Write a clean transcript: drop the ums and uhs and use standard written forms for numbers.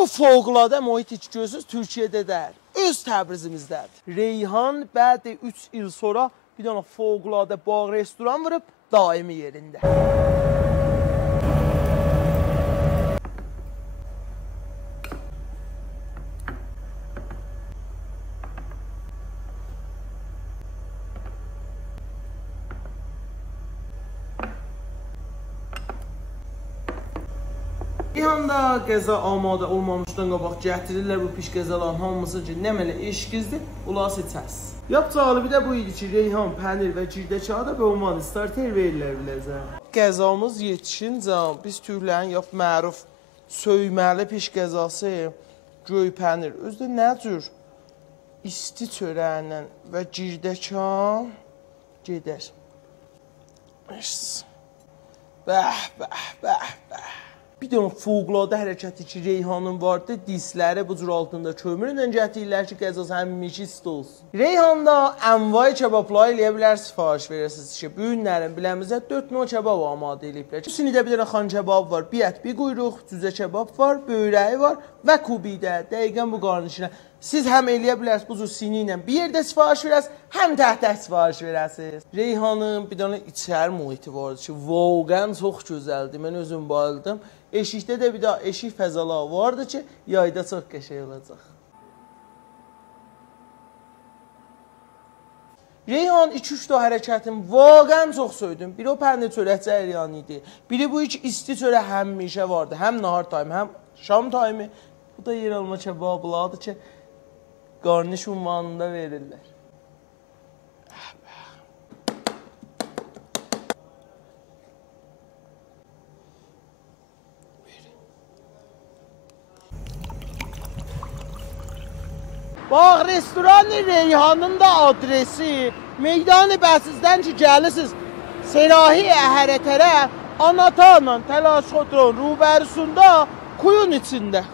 Bu fövqəladə mühit heç görürsünüz Türkiyədə deyil, öz Təbrizimizdədir. Reyhan bədi 3 il sonra bir dənə fövqəladə bağ restoran vurub daimi yerində. Reyhanda qəza amadə olmamışdan qabaq gətirirlər bu piş qəzaların hamısı ki, nə mənə eşqizdir, ulas içəsiz. Yap calibi də bu idi ki, reyhan, pənir və girdəçağı da bu ünvan starter verirlər biləcək. Qəzamız yetişincə biz türklərin yap məruf söyməli piş qəzası göy pənir. Özdə nə cür isti çörəklə və girdəçağı gedər. Bəh, bəh, bəh, bəh. Bir dənə fövqəladə hərəkəti ki, reyhanın vardı, disləri bu cür altında kömürlə gətirirlər ki, qəzası həmişə isti olsun. Reyhanda ənvay kebablar eləyə bilər, sifariş verirsiniz ki, bu günlərin biləmizə 4 növ kebab amadə eləyiblər. Sinidə bir dənə xan kebab var, bir ət, bir quyruq, cüzə kebab var, böyrəyi var və kubidə, dəqiqən bu qarnışına. Siz həm eləyə bilərsiniz, bu cür sini ilə bir yerdə sifariş verəsiniz, həm təhdə sifariş verəsiniz. Reyhanın bir dənə içəri mühiti vardı ki, vəqən çox gözəldir, mən özüm bayıldım. Eşikdə də bir daha eşik fəzaları vardı ki, yayda çox qəşəng olacaq. Reyhan 2-3 da hərəkətim vəqən çox söydüm. Biri o pənir çörək cəryan idi. Biri bu iki isti çörək həmişə vardı. Həm nahar tayımı, həm şam tayımı. Bu da yer alma kebablardır ki, qarniş ünvanında verirlər. Bax, restoran Reyhanın da adresi Meydan-ı Bəsizdən ki, gəlirsiniz Serahi Əhərə tərəf Anahtarla Təlaş Xodron rubərusunda kuyun içində.